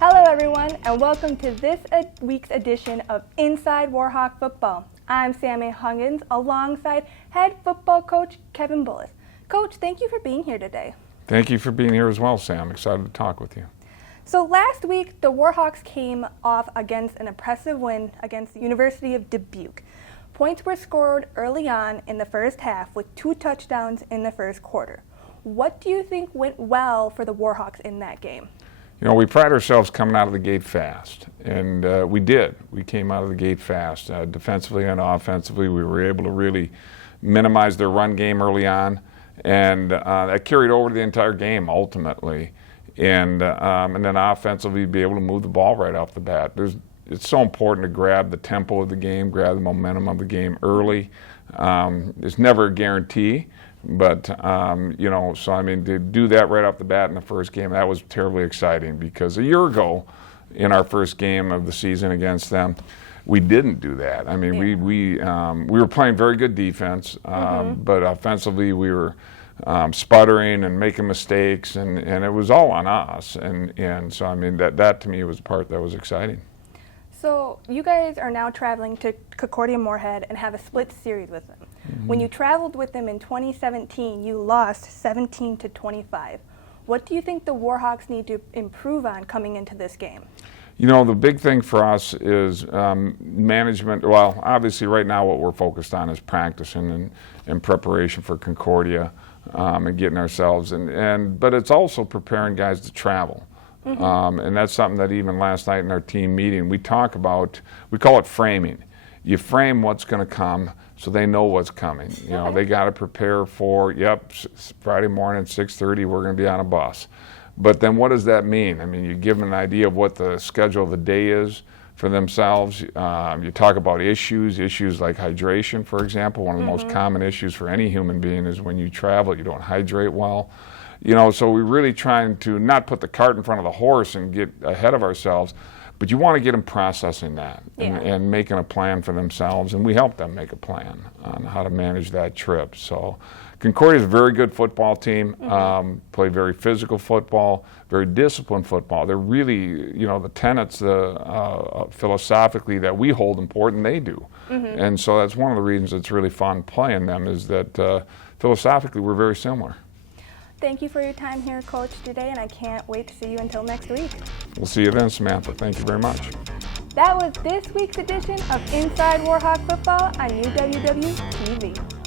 Hello everyone, and welcome to this week's edition of Inside Warhawk Football. I'm Samantha Huggins alongside head football coach Kevin Bullis. Coach, thank you for being here today. Thank you for being here as well, Sam. Excited to talk with you. So last week, the Warhawks came off against an impressive win against the University of Dubuque. Points were scored early on in the first half with 2 touchdowns in the first quarter. What do you think went well for the Warhawks in that game? You know, we pride ourselves coming out of the gate fast, and we did. We came out of the gate fast. Defensively and offensively, we were able to really minimize their run game early on, and that carried over to the entire game ultimately. And then offensively, be able to move the ball right off the bat. It's so important to grab the tempo of the game, grab the momentum of the game early. It's never a guarantee. But, you know, so I mean, to do that right off the bat in the first game, that was terribly exciting because a year ago in our first game of the season against them, we didn't do that. I mean, yeah. we were playing very good defense, but offensively we were sputtering and making mistakes, and it was all on us. And so, I mean, that to me was the part that was exciting. So you guys are now traveling to Concordia-Moorhead and have a split series with them. When you traveled with them in 2017, you lost 17-25. What do you think the Warhawks need to improve on coming into this game? You know, the big thing for us is management. Well, obviously right now what we're focused on is practicing and preparation for Concordia and getting ourselves, but it's also preparing guys to travel. And that's something that even last night in our team meeting, we talk about, we call it framing. You frame what's going to come so they know what's coming. You know, they got to prepare for, Friday morning, 6:30, we're going to be on a bus. But then what does that mean? I mean, you give them an idea of what the schedule of the day is for themselves. You talk about issues like hydration, for example. One of the most common issues for any human being is when you travel, you don't hydrate well. You know, so we're really trying to not put the cart in front of the horse and get ahead of ourselves, but you want to get them processing that and making a plan for themselves, and we help them make a plan on how to manage that trip. So Concordia is a very good football team, play very physical football, very disciplined football. They're really, you know, the tenets philosophically that we hold important, they do. And so that's one of the reasons it's really fun playing them is that philosophically we're very similar. Thank you for your time here, Coach, today, and I can't wait to see you until next week. We'll see you then, Samantha. Thank you very much. That was this week's edition of Inside Warhawk Football on UWW-TV.